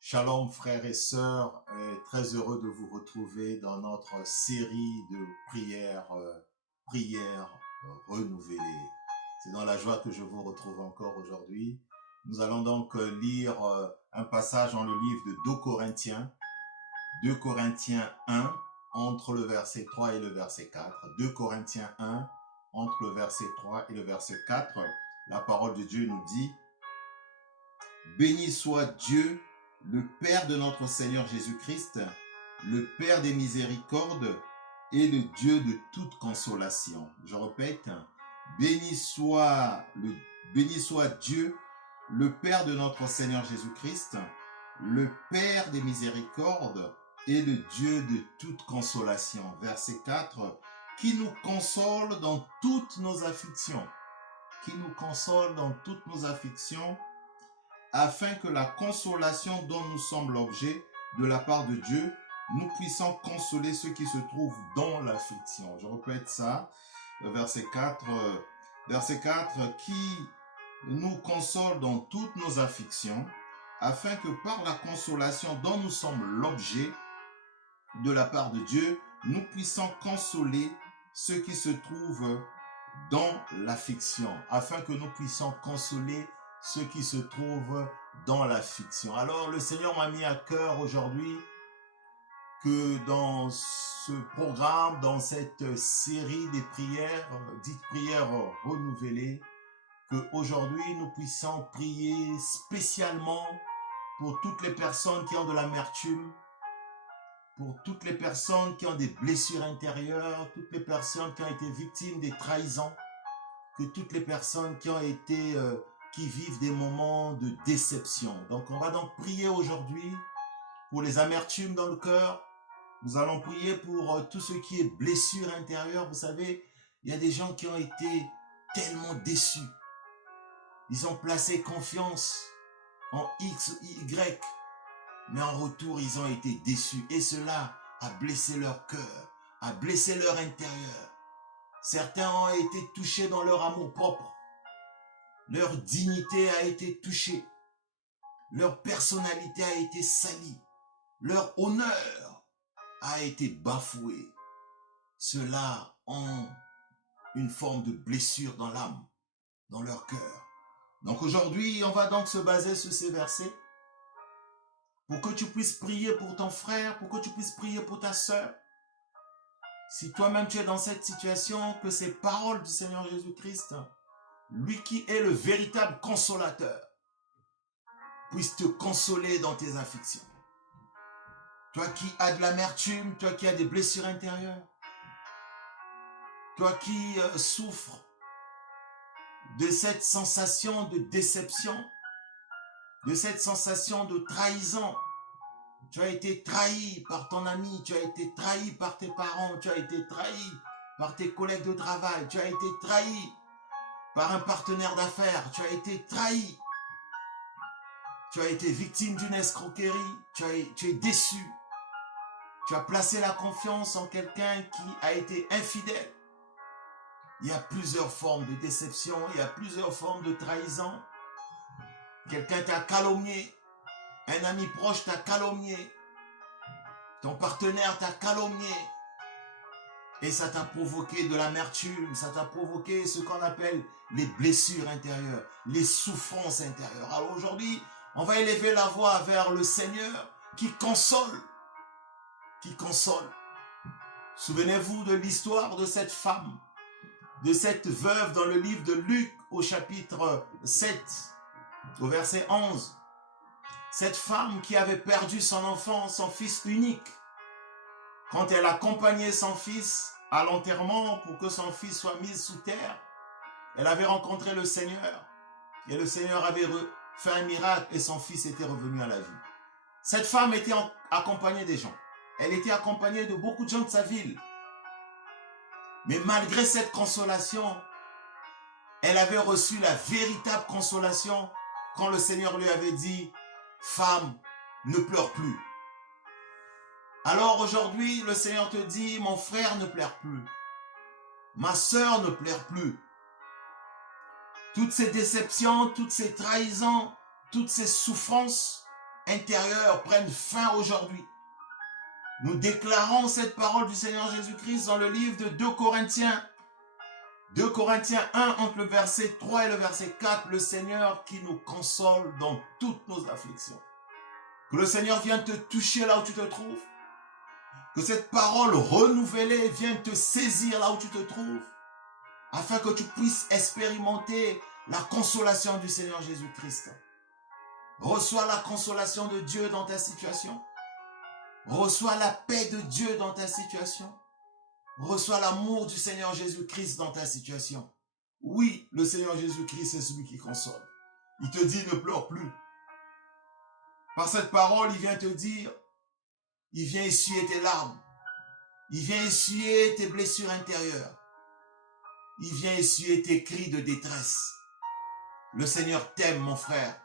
Shalom frères et sœurs, très heureux de vous retrouver dans notre série de prières renouvelées. C'est dans la joie que je vous retrouve encore aujourd'hui. Nous allons donc lire un passage dans le livre de 2 Corinthiens 1, entre le verset 3 et le verset 4. 2 Corinthiens 1, entre le verset 3 et le verset 4. La parole de Dieu nous dit: Béni soit Dieu, le Père de notre Seigneur Jésus-Christ, le Père des miséricordes et le Dieu de toute consolation. Je répète, béni soit Dieu, le Père de notre Seigneur Jésus-Christ, le Père des miséricordes et le Dieu de toute consolation. Verset 4, qui nous console dans toutes nos afflictions. Qui nous console dans toutes nos afflictions, afin que la consolation dont nous sommes l'objet de la part de Dieu, nous puissions consoler ceux qui se trouvent dans l'affliction. Je répète ça, verset 4, qui nous console dans toutes nos afflictions, afin que par la consolation dont nous sommes l'objet de la part de Dieu, nous puissions consoler ceux qui se trouvent dans l'affliction, afin que nous puissions consoler ceux qui se trouvent dans l'affliction. Alors, le Seigneur m'a mis à cœur aujourd'hui que dans ce programme, dans cette série des prières, dites prières renouvelées, qu'aujourd'hui nous puissions prier spécialement pour toutes les personnes qui ont de l'amertume, pour toutes les personnes qui ont des blessures intérieures, toutes les personnes qui ont été victimes des trahisons, que toutes les personnes qui ont été qui vivent des moments de déception. Donc, on va donc prier aujourd'hui pour les amertumes dans le cœur. Nous allons prier pour tout ce qui est blessure intérieure. Vous savez, il y a des gens qui ont été tellement déçus. Ils ont placé confiance en X ou Y, mais en retour, ils ont été déçus. Et cela a blessé leur cœur, a blessé leur intérieur. Certains ont été touchés dans leur amour-propre. Leur dignité a été touchée. Leur personnalité a été salie. Leur honneur a été bafoué. Ceux-là ont une forme de blessure dans l'âme, dans leur cœur. Donc aujourd'hui, on va donc se baser sur ces versets pour que tu puisses prier pour ton frère, pour que tu puisses prier pour ta sœur. Si toi-même tu es dans cette situation, que ces paroles du Seigneur Jésus-Christ, lui qui est le véritable consolateur, puisse te consoler dans tes afflictions. Toi qui as de l'amertume, toi qui as des blessures intérieures, toi qui souffres de cette sensation de déception, de cette sensation de trahison. Tu as été trahi par ton ami, tu as été trahi par tes parents, tu as été trahi par tes collègues de travail, tu as été trahi par un partenaire d'affaires, tu as été trahi, tu as été victime d'une escroquerie, tu es déçu, tu as placé la confiance en quelqu'un qui a été infidèle. Il y a plusieurs formes de déception, il y a plusieurs formes de trahison. Quelqu'un t'a calomnié, un ami proche t'a calomnié, ton partenaire t'a calomnié, et ça t'a provoqué de l'amertume, ça t'a provoqué ce qu'on appelle les blessures intérieures, les souffrances intérieures. Alors aujourd'hui, on va élever la voix vers le Seigneur qui console, qui console. Souvenez-vous de l'histoire de cette femme, de cette veuve dans le livre de Luc au chapitre 7, au verset 11. Cette femme qui avait perdu son enfant, son fils unique, quand elle accompagnait son fils à l'enterrement pour que son fils soit mis sous terre, elle avait rencontré le Seigneur et le Seigneur avait fait un miracle et son fils était revenu à la vie. Cette femme était accompagnée des gens. Elle était accompagnée de beaucoup de gens de sa ville. Mais malgré cette consolation, elle avait reçu la véritable consolation quand le Seigneur lui avait dit: femme, ne pleure plus. Alors aujourd'hui, le Seigneur te dit: mon frère ne pleure plus. Ma sœur ne pleure plus. Toutes ces déceptions, toutes ces trahisons, toutes ces souffrances, intérieure prenne fin aujourd'hui. Nous déclarons cette parole du Seigneur Jésus-Christ dans le livre de 2 Corinthiens. 2 Corinthiens 1, entre le verset 3 et le verset 4, le Seigneur qui nous console dans toutes nos afflictions. Que le Seigneur vienne te toucher là où tu te trouves. Que cette parole renouvelée vienne te saisir là où tu te trouves. Afin que tu puisses expérimenter la consolation du Seigneur Jésus-Christ. Reçois la consolation de Dieu dans ta situation. Reçois la paix de Dieu dans ta situation. Reçois l'amour du Seigneur Jésus-Christ dans ta situation. Oui, le Seigneur Jésus-Christ est celui qui console. Il te dit ne pleure plus. Par cette parole, il vient te dire, il vient essuyer tes larmes. Il vient essuyer tes blessures intérieures. Il vient essuyer tes cris de détresse. Le Seigneur t'aime, mon frère.